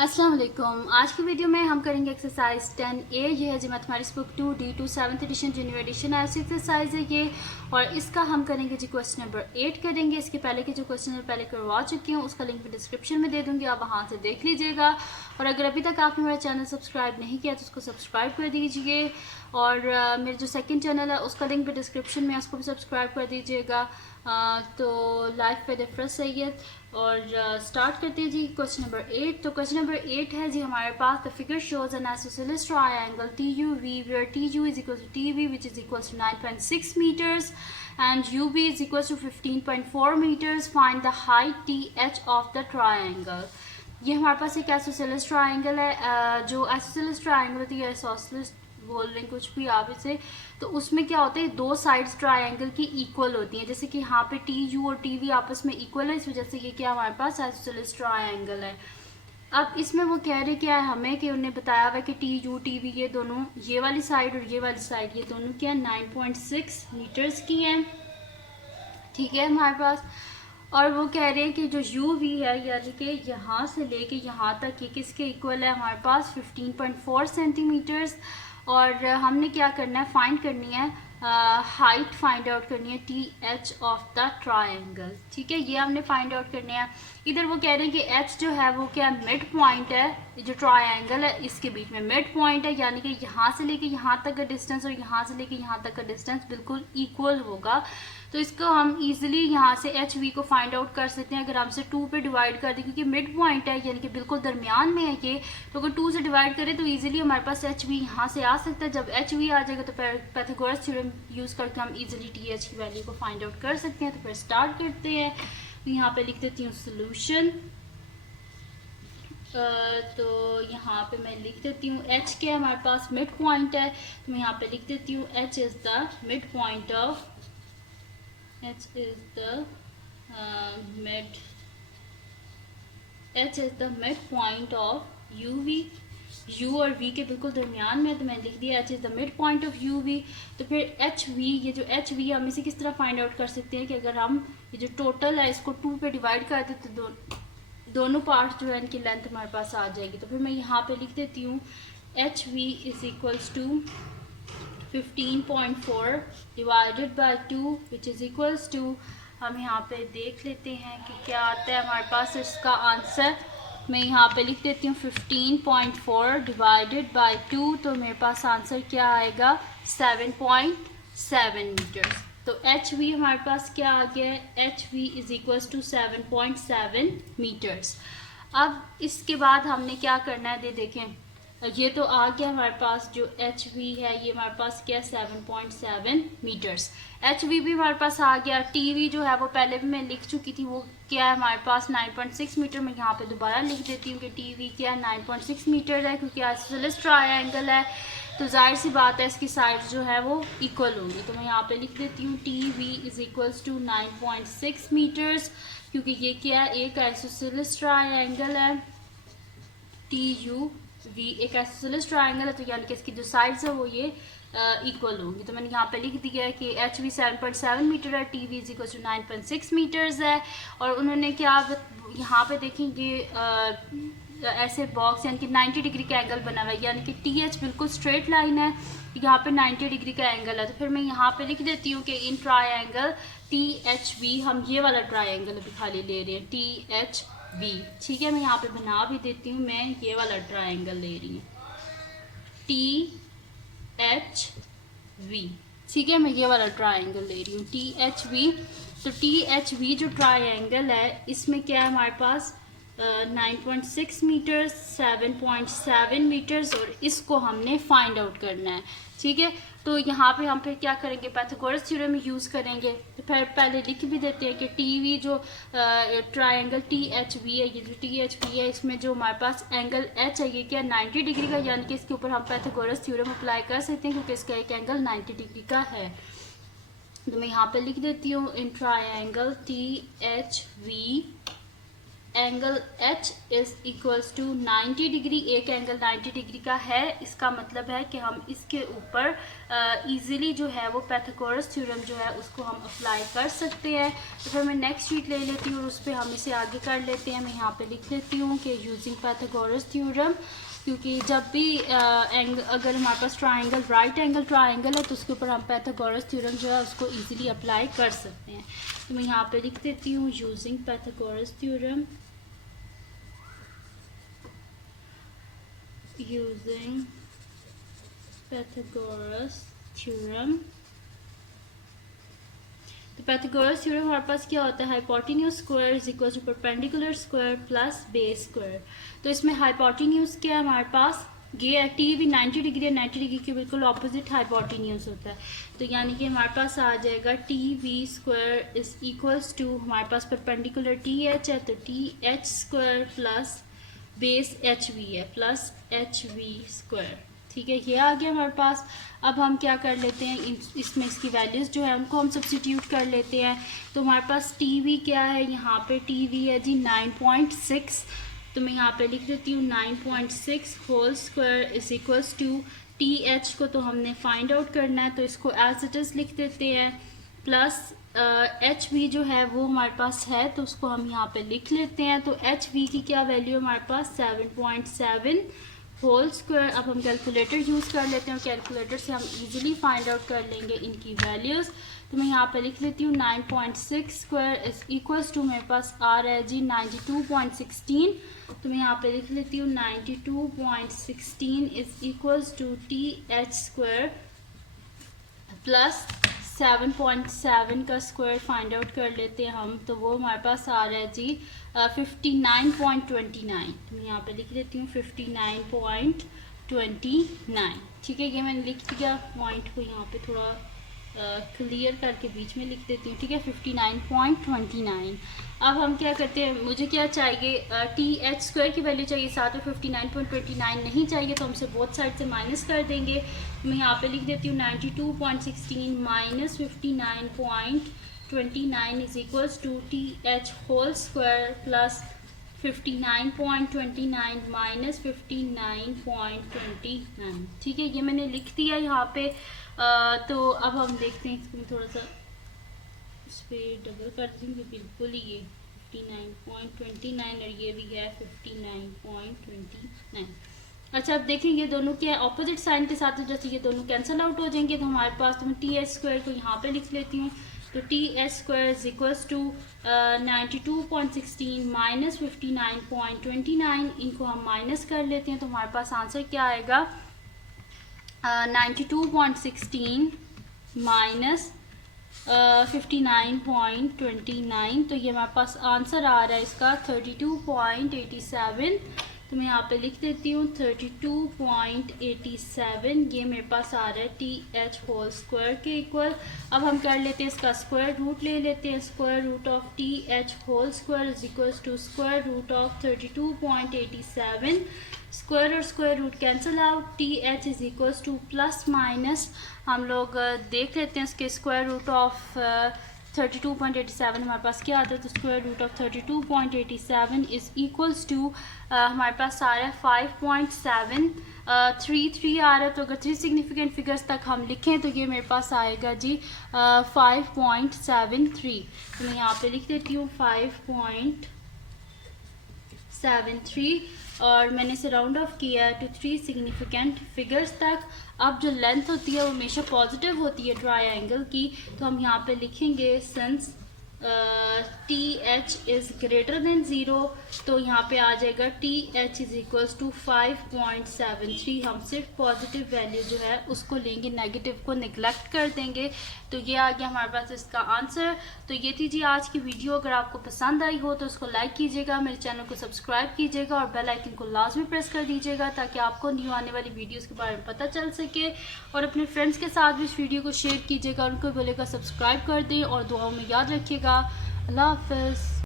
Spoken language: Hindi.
अस्सलाम वालेकुम। आज की वीडियो में हम करेंगे एक्सरसाइज 10A। ये है जी mathematics book 2D2 7th edition जो न्यू एडिशन ऐसी एक्सरसाइज है ये, और इसका हम करेंगे जी क्वेश्चन नंबर 8 करेंगे। इसके पहले के जो क्वेश्चन है पहले करवा चुकी हूँ, उसका लिंक भी डिस्क्रिप्शन में दे दूँगी, आप वहाँ से देख लीजिएगा। और अगर अभी तक आपने मेरा चैनल सब्सक्राइब नहीं किया तो उसको सब्सक्राइब कर दीजिए, और मेरे जो सेकंड चैनल है उसका लिंक भी डिस्क्रिप्शन में, उसको भी सब्सक्राइब कर दीजिएगा। तो लाइफ पे डिफरेंस सैयद। और स्टार्ट करते हैं जी क्वेश्चन नंबर 8। तो क्वेश्चन नंबर 8 है जी हमारे पास, the figure shows an isosceles triangle TUV where TU is equal to TV which is equal to 9.6 metres and UB is equal to 15.4 metres. Find the height TH of the triangle. ये हमारे पास एक आइसोसेलेस ट्रायंगल है। जो आइसोसेलेस ट्रायंगल होती है, आइसोसेलेस बोल रहे हैं कुछ भी आप इसे, तो उसमें क्या होता है, दो साइड्स ट्रायंगल की इक्वल होती हैं। जैसे कि यहाँ पे TU और TV आपस में इक्वल है, इस वजह से ये क्या हमारे पास आइसोसेलेस ट्रायंगल है। अब इसमें वो कह रहे क्या है हमें, कि उन्हें बताया हुआ है कि TU TV ये दोनों, ये वाली साइड और ये वाली साइड, ये दोनों क्या 9.6 मीटर्स की हैं। ठीक है हमारे पास। और वो कह रहे हैं कि जो UV है, यानी कि यहाँ से लेके यहाँ तक ये किसके इक्वल है हमारे पास 15.4 सेंटीमीटर्स। और हमने क्या करना है, फाइंड करनी है हाइट, फाइंड आउट करनी है TH ऑफ द ट्रायंगल। ठीक है, ये हमने फाइंड आउट करनी है। इधर वो कह रहे हैं कि H जो है वो क्या मिड पॉइंट है, जो ट्रायंगल है इसके बीच में मिड पॉइंट है, यानी कि यहाँ से लेके यहाँ तक का डिस्टेंस और यहाँ से लेके यहाँ तक का डिस्टेंस बिल्कुल इक्वल होगा। तो इसको हम इजीली यहाँ से HV को फाइंड आउट कर सकते हैं अगर हमसे 2 पे डिवाइड कर दें, क्योंकि मिड पॉइंट है यानी कि बिल्कुल दरमियान में है ये। तो अगर 2 से डिवाइड करें तो इजीली हमारे पास HV यहाँ से आ सकता है। जब HV आ जाएगा तो पाइथागोरस थ्योरम यूज़ करके हम इजीली TH की वैल्यू को फाइंड आउट कर सकते हैं। तो फिर स्टार्ट करते हैं। तो यहाँ पे लिख देती हूँ सोल्यूशन। तो यहाँ पे मैं लिख देती हूँ H क्या है हमारे पास मिड पॉइंट है, तो मैं यहाँ पे लिख देती हूँ H is the mid point of H is the midpoint of UV। U और V के बिल्कुल दरमियान में, तो मैंने लिख दिया H is the midpoint of UV। तो फिर HV, ये जो HV हम इसे किस तरह फाइंड आउट कर सकते हैं कि अगर हम ये जो टोटल है इसको 2 पे डिवाइड कर दें तो दोनों पार्ट्स जो है इनकी लेंथ हमारे पास आ जाएगी। तो फिर मैं यहाँ पे लिख देती हूँ HV is equals to 15.4 divided by 2 which is equals to, हम यहाँ पे देख लेते हैं कि क्या आता है हमारे पास इसका आंसर। मैं यहाँ पे लिख देती हूँ 15.4 डिवाइडेड बाय 2, तो मेरे पास आंसर क्या आएगा 7.7 मीटर्स। तो HV हमारे पास क्या आ गया है, HV is equals to 7.7 metres. अब इसके बाद हमने क्या करना है, देखें ये तो आ गया हमारे पास जो HV है, ये हमारे पास क्या 7.7 मीटर्स। HV भी हमारे पास आ गया। TV जो है वो पहले भी मैं लिख चुकी थी, वो क्या है हमारे पास 9.6 मीटर। मैं यहाँ पे दोबारा लिख देती हूँ कि TV क्या 9.6 मीटर है, क्योंकि आइसोसेलेस ट्रायंगल है तो जाहिर सी बात है इसकी साइड जो है वो इक्वल होंगी। तो मैं यहाँ पे लिख देती हूँ TV is equals to 9.6 metres, क्योंकि ये क्या है एक आइसोसेलेस ट्रायंगल है। TUV एक आइसोसेलेस ट्रायंगल है, तो यानी कि इसकी जो साइड्स है वो ये इक्वल होंगी। तो मैंने यहाँ पे लिख दिया है कि HV 7.7 मीटर है, TV is equal to 9.6 metres है। और उन्होंने क्या यहाँ पे देखेंगे ऐसे बॉक्स यानी कि 90 डिग्री का एंगल बना हुआ है, यानी कि TH बिल्कुल स्ट्रेट लाइन है, यहाँ पे 90 डिग्री का एंगल है। तो फिर मैं यहाँ पे लिख देती हूँ कि इन ट्रायंगल THV, हम ये वाला ट्रायंगल अभी खाली ले रहे हैं THV। ठीक है, मैं यहाँ पे बना भी देती हूँ, मैं ये वाला ट्रायंगल ले रही हूँ THV। ठीक है, मैं ये वाला ट्रायंगल ले रही हूँ THV। तो THV जो ट्रायंगल है इसमें क्या है हमारे पास 9.6 मीटर्स, 7.7 मीटर्स, और इसको हमने फाइंड आउट करना है। ठीक है, तो यहाँ पे हम फिर क्या करेंगे, पाइथागोरस थ्योरम यूज़ करेंगे। तो फिर पहले लिख भी देते हैं कि TV जो ट्रायंगल THV है, ये जो THV है इसमें जो हमारे पास एंगल H है ये क्या 90 डिग्री का, यानी कि इसके ऊपर हम पाइथागोरस थ्योरम अप्लाई कर सकते हैं क्योंकि इसका एक एंगल 90 डिग्री का है। तो मैं यहाँ पे लिख देती हूँ in triangle THV angle H is equals to 90 degree. एक एंगल 90 डिग्री का है, इसका मतलब है कि हम इसके ऊपर इजीली जो है वो पाइथागोरस थ्योरम जो है उसको हम अप्लाई कर सकते हैं। तो फिर मैं नेक्स्ट शीट ले लेती हूँ और उस पर हम इसे आगे कर लेते हैं। मैं यहाँ पे लिख लेती हूँ कि यूजिंग पाइथागोरस थ्योरम, क्योंकि जब भी अगर हमारे पास ट्राइंगल राइट एंगल ट्राइंगल है तो उसके ऊपर हम पाइथागोरस थ्योरम जो है उसको इजीली अप्लाई कर सकते हैं। तो मैं यहाँ पे लिख देती हूँ using Pythagoras theorem, using Pythagoras theorem. तो पाइथागोरस थ्योरम हमारे पास क्या होता है, hypotenuse square is equal to perpendicular square plus base square. तो इसमें हाइपोटेन्यूज क्या है हमारे पास, ये टी भी 90 डिग्री है, 90 डिग्री के बिल्कुल ऑपोजिट हाइपोटेन्यूज होता है। तो यानी कि हमारे पास आ जाएगा T V square is equals to, हमारे पास परपेंडिकुलर टी एच है तो T H square plus base H V है प्लस एच वी स्क्वायर। ठीक है, ये आ गया हमारे पास। अब हम क्या कर लेते हैं, इसमें इसकी वैल्यूज़ जो है उनको हम सब्स्टिट्यूट कर लेते हैं। तो हमारे पास टी वी क्या है, यहाँ पे टी वी है जी 9.6। तो मैं यहाँ पे लिख देती हूँ 9.6 whole square is equals to T H को तो हमने फाइंड आउट करना है तो इसको एज इट इज़ लिख देते हैं, प्लस एच वी जो है वो हमारे पास है तो उसको हम यहाँ पे लिख लेते हैं। तो एच वी की क्या वैल्यू है हमारे पास 7.7 होल स्क्वायर। अब हम कैलकुलेटर यूज़ कर लेते हैं और कैलकुलेटर से हम इजीली फाइंड आउट कर लेंगे इनकी वैल्यूज़। तो मैं यहाँ पे लिख लेती हूँ 9.6 स्क्वायर इज इक्वल्स टू, मेरे पास आ रहा है जी 92.16। तो मैं यहाँ पे लिख लेती हूँ 92.16 is equals to T H square plus 7.7 का स्क्वायर फाइंड आउट कर लेते हैं हम, तो वो हमारे पास आ रहा है जी 59.29। तो मैं यहाँ पे लिख लेती हूँ 59.29। ठीक है, ये मैंने लिख दिया, पॉइंट को यहाँ पे थोड़ा क्लियर करके बीच में लिख देती हूँ। ठीक है, 59.29। अब हम क्या करते हैं, मुझे क्या चाहिए, टी एच स्क्वायर की वैल्यू चाहिए, साथ में 59.29 नहीं चाहिए तो हमसे बोथ साइड से माइनस कर देंगे। मैं यहाँ पे लिख देती हूँ 92.16 minus 59.29 is equals to T H whole square plus 59.29 minus 59.29। ठीक है, ये मैंने लिख दिया यहाँ पे। तो अब हम देखते हैं, इसको थोड़ा सा इस पर डबल कर देंगे, बिल्कुल ही ये 59.29 और ये भी है 59.29। अच्छा, अब देखें ये दोनों क्या ऑपोजिट साइन के साथ जैसे ये दोनों कैंसिल आउट हो जाएंगे तो हमारे पास, तो मैं टी एच स्क्वायर को यहाँ पे लिख लेती हूँ। तो T H square is equals to 92.16 minus 59.29, इनको हम माइनस कर लेते हैं तो हमारे पास आंसर क्या आएगा, 92.16 माइनस 59.29। तो ये हमारे पास आंसर आ रहा है इसका 32.87। तो मैं यहाँ पे लिख देती हूँ 32.87। ये मेरे पास आ रहा है टी एच होल स्क्वायर के इक्वल। अब हम कर लेते हैं इसका स्क्वायर रूट ले लेते हैं। Square root of T H whole square is equals to square root of 32.87। Square और square root cancel out, T H is equals to plus minus, हम लोग देख लेते हैं इसके स्क्वायर रूट ऑफ 32.87 हमारे पास क्या आता है। तो square root of 32.87 is equals to हमारे पास आ रहा है 5.733 आ रहा है। तो अगर 3 सिग्निफिकेंट फिगर्स तक हम लिखें तो ये मेरे पास आएगा जी 5.73। तो मैं यहाँ पे लिख देती हूँ 5.73 और मैंने इसे राउंड ऑफ किया है टू 3 सिग्निफिकेंट फिगर्स तक। अब जो लेंथ होती है वो हमेशा पॉजिटिव होती है ट्रायंगल की, तो हम यहाँ पे लिखेंगे since T H is greater than 0, तो यहाँ पे आ जाएगा T H is equals to 5.73। हम सिर्फ पॉजिटिव वैल्यू जो है उसको लेंगे, नेगेटिव को निगलेक्ट कर देंगे। तो ये आ गया हमारे पास इसका आंसर। तो ये थी जी आज की वीडियो। अगर आपको पसंद आई हो तो उसको लाइक कीजिएगा, मेरे चैनल को सब्सक्राइब कीजिएगा और बेल आइकन को लाजमी प्रेस कर दीजिएगा ताकि आपको न्यू आने वाली वीडियोज़ के बारे में पता चल सके। और अपने फ्रेंड्स के साथ भी इस वीडियो को शेयर कीजिएगा, उनको बोलेगा सब्सक्राइब कर दें और दुआओं में याद रखिएगा। अल्लाह हाफ़िज़।